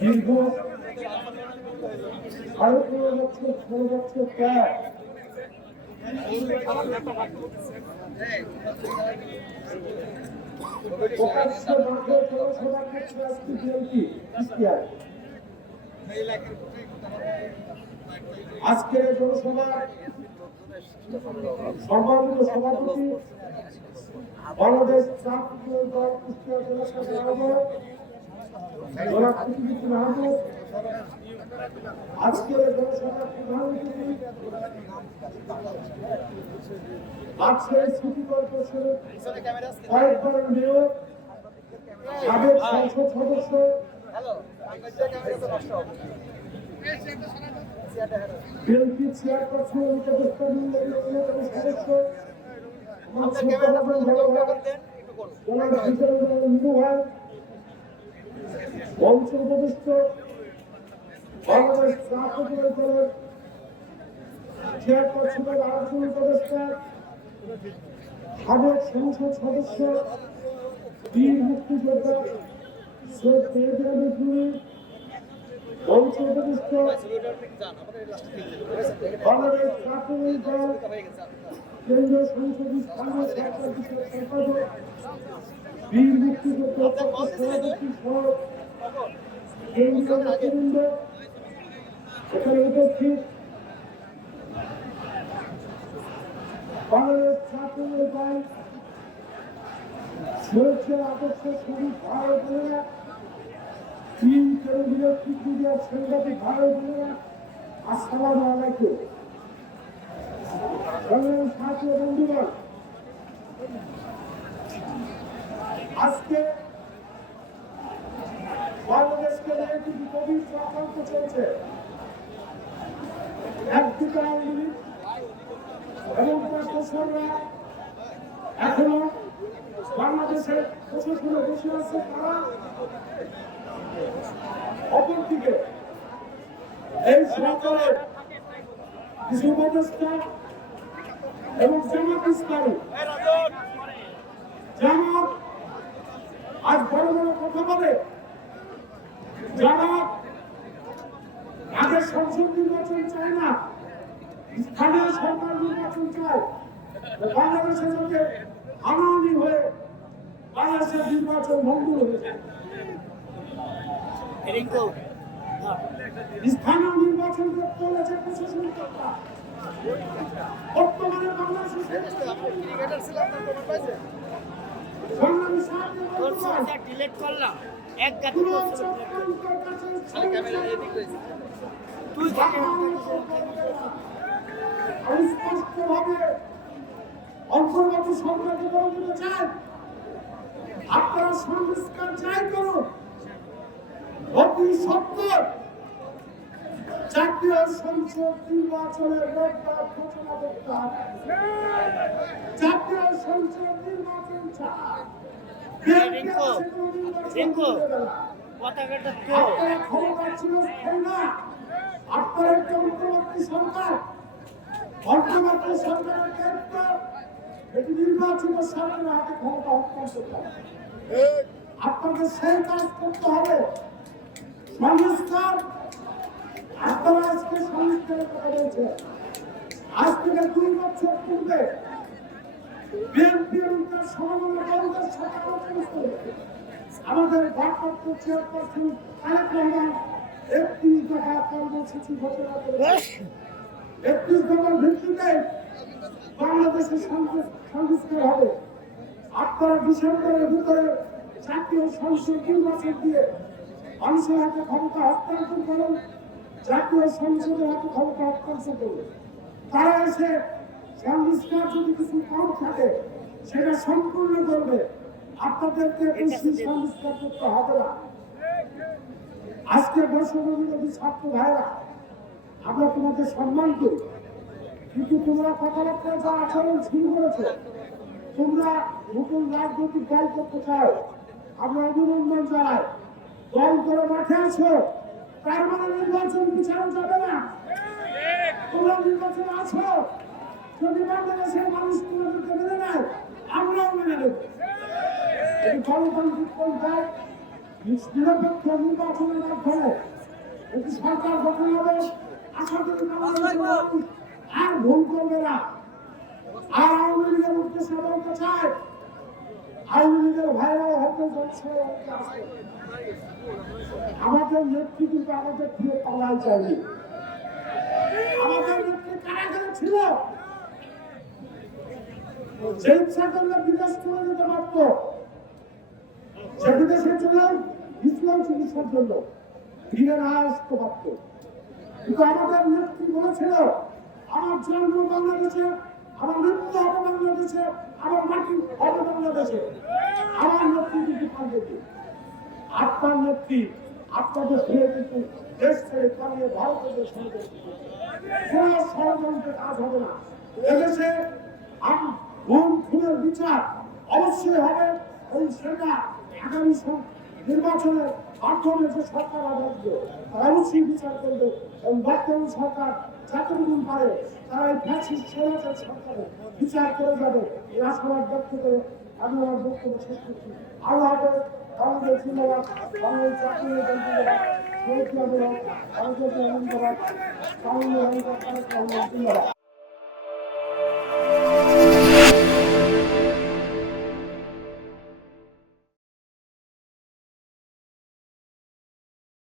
দীর্ঘ 16.5 বছর 16 বছর ত্যাগ প্রকাশ্য মাঠে জনসভা করছে আজকে বিএনপি ইশতিয়াক। আজকের জনসভার সম্মানিত সভাপতি বাংলাদেশ জাতীয় দল কুষ্টিয়া জেলা শাখার আহ্বায়ক জনাব কুতুবুদ্দিন মাহমুদ, আজকের জনসভার প্রধান অতিথি আজকের সিটি কর্পোরেশনের কয়েকবারের মেয়র, সাবেক সংসদ সদস্য, বিএনপি চেয়ারপারসন উপদেষ্টা মণ্ডলীর অন্যতম সদস্য মঞ্চ উপদেষ্ট বাংলাদেশ জাতীয় দলের চেয়ারপারসনের আরেকজন উপদেষ্টা, সাবেক সংসদ সদস্য, বীর মুক্তিযোদ্ধা সৈয়দ মেহেদী আলী ভূঁইয়া, মঞ্চ উপদেষ্ট বাংলাদেশ জাতীয় দল কেন্দ্রীয় সংসদীয় স্থানীয় সরকার বিষয়ক সম্পাদক, বীর মুক্তিযোদ্ধা সভাপতি সহ কেন্দ্রীয় নেতৃবৃন্দ, এখানে উপস্থিত বাংলাদেশ জাতীয় দল স্বেচ্ছার আদর্শ শহীদ ভাই বোনেরা, তিন কেন্দ্রীয় মিডিয়ার সাংবাদিক ভাই বোনেরা, আসসালামু আলাইকুম। সাথী বন্ধুগণ, আজকে বাংলাদেশকে নিয়ে কিন্তু গভীর চক্রান্ত চলছে। একদিকে আওয়ামী লীগ এবং প্রশাসনরা এখনো বাংলাদেশের প্রশাসনে বসে আছে, তারা অপরদিকে এই সরকারের কিছু উপদেষ্টা এবং জামাত ইসলামী জামাত আজ বড় বড় কথা বলে, জামাত আগের সংসদ নির্বাচন চায় না, স্থানীয় সরকার নির্বাচন চায়, বাংলাদেশে যাতে আনানি হয়ে বাংলাদেশের নির্বাচন মঙ্গল হয়ে যায়। স্থানীয় নির্বাচন করতে হলে যে প্রশাসন কর্তা বর্তমানে বাংলাদেশের স্পষ্টভাবে অন্তর্বর্তী সরকারকে বলে দিতে চান, আপনারা সংস্কার চাই করুন, অতি সত্তর জাতীয় সংসদ নির্বাচনের রোডম্যাপ ঘোষণা করতে হবে। জাতীয় সংসদ নির্বাচন ছাড়া আপনারা ক্ষমতা চিরস্থায়ী না, আপনারা একটা অন্তর্বর্তী সরকার, অন্তর্বর্তী সরকারের দায়িত্ব এটি নির্বাচিত সরকারের হাতে ক্ষমতা হস্তান্তর করতে হবে। আপনাকে সেই কাজ করতে হবে। সংস্কার, আপনারা আজকে সংস্কারের কথা বলছেন, আজ থেকে 2 বছর পূর্বে বিএনপি এবং তার সমমনা সাথে আলোচনা করে আমাদের ভারপ্রাপ্ত চেয়ারপারসন তারেক রহমান 31 দফা কর্মসূচি ঘোষণা করেছেন। 31 দফার ভিত্তিতে বাংলাদেশের সংস্কার হবে। আপনারা ডিসেম্বরের ভিতরে জাতীয় সংসদ নির্বাচন দিয়ে মানুষের হাতে ক্ষমতা হস্তান্তর করুন, জাতীয় সংসদের হাতে ক্ষমতা হস্তান্তর করুন। তারা এসে সংস্কার যদি কিছু কম থাকে সেটা সম্পূর্ণ করবে, আপনাদেরকে বেশি সংস্কার করতে হবে না। আজকে বৈষম্যবিরোধী ছাত্র ভাইরা, আমরা তোমাকে সম্মান করি, কিন্তু তোমরা কথাবার্তা যা আচরণ শুরু করেছো, তোমরা নতুন রাজনৈতিক দল করতে চাও, আমরা অভিনন্দন জানাই। দল করে মাঠে আছো, তার মানে নির্বাচন বিচারও যাবে না। তোমরা নির্বাচনে আছো, যদি বাংলাদেশের মানুষ তোমাদেরকে মেনে নেয়, আমরাও মেনে নেব। এই গণতান্ত্রিক পন্থায় নিরপেক্ষ নির্বাচনের মাধ্যমে একটি সরকার গঠন হবে। আশা করি বাংলাদেশের মানুষ আর ভুল করবে না। আর আওয়ামী লীগের উদ্দেশ্যে বলতে চায়, আওয়ামী লীগের ভাইরাও হয়তো আমাদের নেত্রী কিন্তু আমাদের প্রিয় পাওয়াই চাইনি। আমাদের নেত্রী কারাগারে ছিল, যে ইচ্ছা করলে বিদেশ চলে যেতে পারত, সে বিদেশের জন্য ইসলাম চিকিৎসার জন্য ফিরে না আসতে পারত। কিন্তু আমাদের নেত্রী বলেছিল, আমার জন্ম বাংলাদেশে, আমার মৃত্যু হবে বাংলাদেশে, আমার মাটি হবে বাংলাদেশে। আমার নেত্রী কিন্তু পারবে। আপনার নেত্রী আপনাদের ফিরে কিন্তু দেশ ছেড়ে পালিয়ে ভারতের কোন ষড়যন্ত্রের কাজ হবে না। এদেশে গুম খুনের বিচার অবশ্যই হবে। ওই সেটা আগামী নির্বাচনের মাধ্যমে যে সরকার আসবে অবশ্যই বিচার করবে। এবং বর্তমান সরকার যতদিন পারে তারা এই ফ্যাসিস্ট স্বৈরাচার সরকারের বিচার করে যাবে। এই আশাবাদ ব্যক্ত করে আমি আমার বক্তব্য শেষ করছি। আল্লাহ হাফেজ। আমাদের জিন্দাবাদ, বাংলাদেশ জাতীয় জিন্দাবাদ, শহীদ জিন্দাবাদ, ভারতীয় জিন্দাবাদ, জিন্দাবাদ।